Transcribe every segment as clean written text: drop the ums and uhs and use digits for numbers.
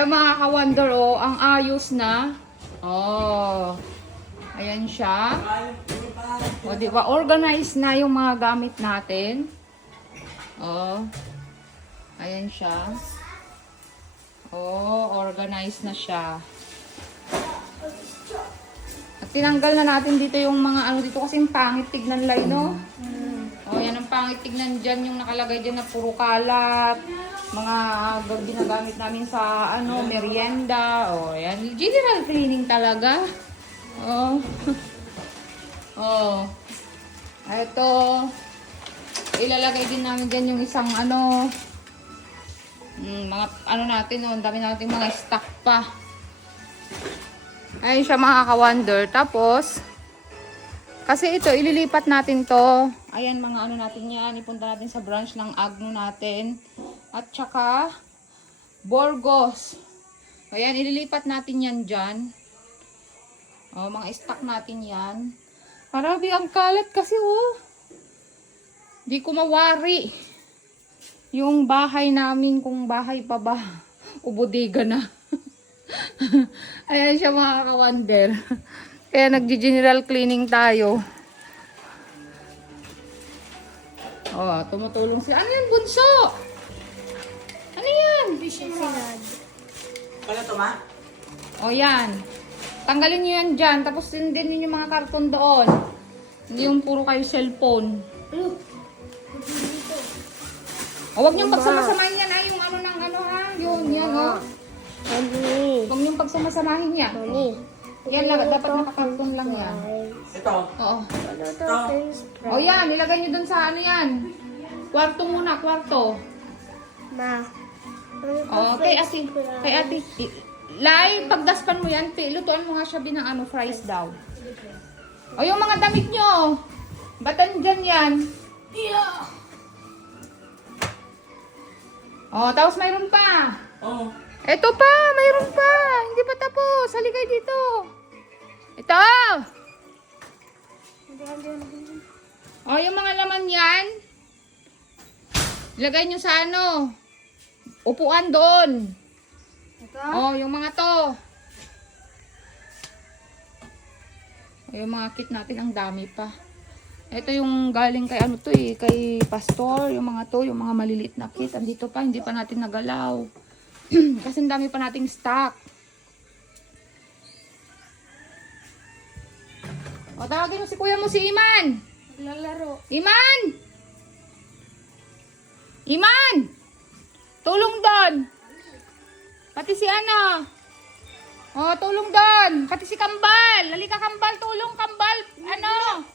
Ay, mga ka-wonder, oh, ang ayos na. Oh. Ayan siya. O, di ba? Organized na yung mga gamit natin. Oh. Ayan siya. Oh, organized na siya. At tinanggal na natin dito yung mga ano dito kasi pangit tignan lay, no? Oh, yan ang pangit tignan dyan, yung nakalagay dyan na puro kalat. Mga ginagamit namin sa ano, merienda. Oh, yan. General cleaning talaga. Oh. Oh. Ito. Ilalagay din namin dyan yung isang ano, mga ano natin, oh, ang dami natin mga stock pa. Ayun siya mga ka-wonder. Tapos, kasi ito, ililipat natin to. Ayan, mga ano natin yan. Ipunta natin sa branch ng Agno natin. At saka, Burgos. Ayan, ililipat natin yan dyan. O, mga stock natin yan. Marami ang kalat kasi, oh. Di ko mawari. Yung bahay namin, kung bahay pa ba, o bodega na. Ayan siya mga ka-wonder. Kaya nag-general cleaning tayo. Oh, tumutulong siya. Ano yan, bunso? Ano yan? Pala to, ma? Oh, yan. Tanggalin nyo yan dyan. Tapos din yung mga karton doon. Hindi yung puro kayo cellphone. Oh, huwag niyong pagsamasamahin yan. Yung ano ng ano ha. Yun, yan oh. Huwag niyong pagsamasamahin yan. Yan lang, dapat nakakarton lang yan. Ito. Oo. Ito. O yan, nilagay nyo dun sa ano yan. Kwarto muna, kwarto. Ma. O, kay ate. Kay ate. Lai, pagdaspan mo yan, lutuan mo nga siya binang ano, fries daw. O yung mga damit nyo. Batan dyan yan. O, tapos mayroon pa. Oo. Ito pa, mayroon pa. Hindi pa tapos. Halikay dito. Ito. O, yung mga laman yan. Ilagay nyo sa ano. Upuan doon. O, yung mga to. O, yung mga kit natin, ang dami pa. Ito yung galing kay ano to eh, kay pastor. Yung mga to, yung mga maliliit na kit. Andito pa, hindi pa natin nagalaw. Kasi ang dami pa nating stock. O, tawagin mo si kuya mo, si Iman. Naglalaro. Iman! Iman! Tulong doon. Pati si ano. O, tulong doon. Pati si Kambal. Halika Kambal, tulong Kambal. Ano?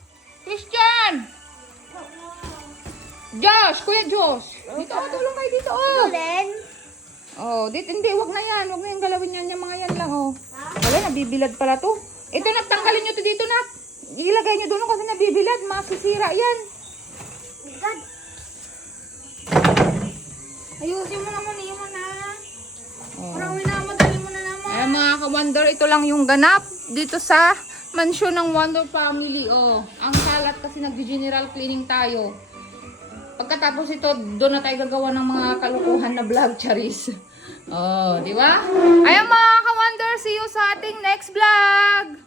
Christian. Josh, Kuya Josh. Dito, tulong kayo dito. Len. Oh, hindi, wag na yan. Wag na yung galawin yan, yung mga yan lang, oh. Wala, nabibilad pala to. Ito, natanggalin nyo to dito, nak. Ilagay nyo doon kasi nabibilad. Masisira yan. God. Ayusin mo naman, iyo mo na. Oh. Marami na, madali mo na naman. Ayan, mga ka-wonder, ito lang yung ganap dito sa mansyon ng Wonder Family, oh. Ang kalat kasi nag-general cleaning tayo. Pagkatapos ito, doon na tayo gagawa ng mga kalukuhan na vlog, Charis. Oh, di ba? Ayan mga ka-wonder, see you sa ating next vlog!